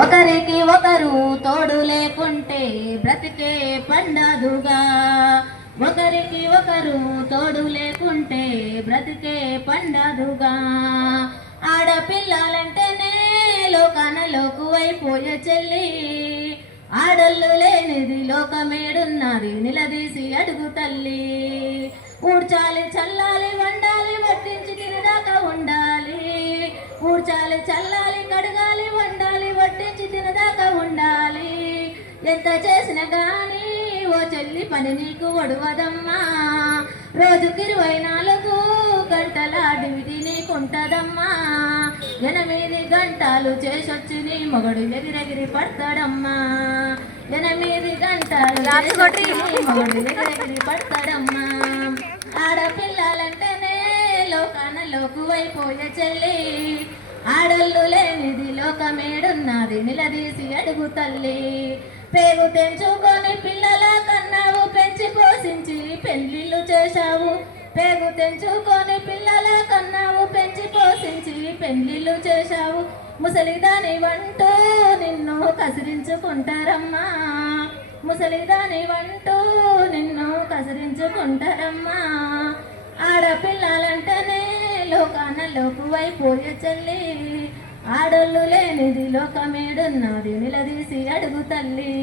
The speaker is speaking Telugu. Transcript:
ఒకరికి ఒకరు తోడు లేకుంటే బ్రతికే పండదుగా. ఒకరికి ఒకరు తోడు లేకుంటే బ్రతికే పండదుగా. ఆడపిల్లలంటేనే లోకానలోకు అయిపోయే చెల్లి. ఆడళ్ళు లేనిది లోకమేడున్నది నిలదీసి అడుగు తల్లి. ఊడ్చాలి చల్లాలి వండాలి వడ్డించి తినదాకా ఉండాలి. ఊడ్చాలి చల్లాలి కడగాలి వండాలి వడ్డించి తినదాకా ఉండాలి. ఎంత చేసిన గాని ఓ చెల్లి పని నీకు ఒడవదమ్మా. రోజుకి 24 గంటల డ్యూటీ నీకుంటదమ్మా. 8 గంటలు చేసొచ్చి నీ మొగడు ఎగిరెగిరి పడతాడమ్మా. 8 గంటలు మొగడు ఎగిరెగిరి పడతాడమ్మా. ఆడపిల్లలంటేనే లోకానలోకు అయిపోయే చెల్లి. ఆడళ్ళు లేనిది లోకమేడున్నది నిలదీసి అడుగు తల్లి. పేరు తెంచుకొని పిల్లల కన్నావు పెంచి పోషించి పెళ్లిళ్ళు చేశావు. పేరు తెంచుకొని పిల్లల కన్నావు పెంచి పోషించి పెళ్లిళ్ళు చేశావు. ముసలిదాని వంటూ నిన్ను కసిరించుకుంటారమ్మా. ముసలిదాని వంటూ నిన్ను కసిరించుకుంటారమ్మా. ఆడపిల్లలంటేనే లోకానలోకు అయిపోయే చెల్లి. ఆడళ్ళు లేనిది లోకమేడున్నది నిలదీసి అడుగు తల్లి.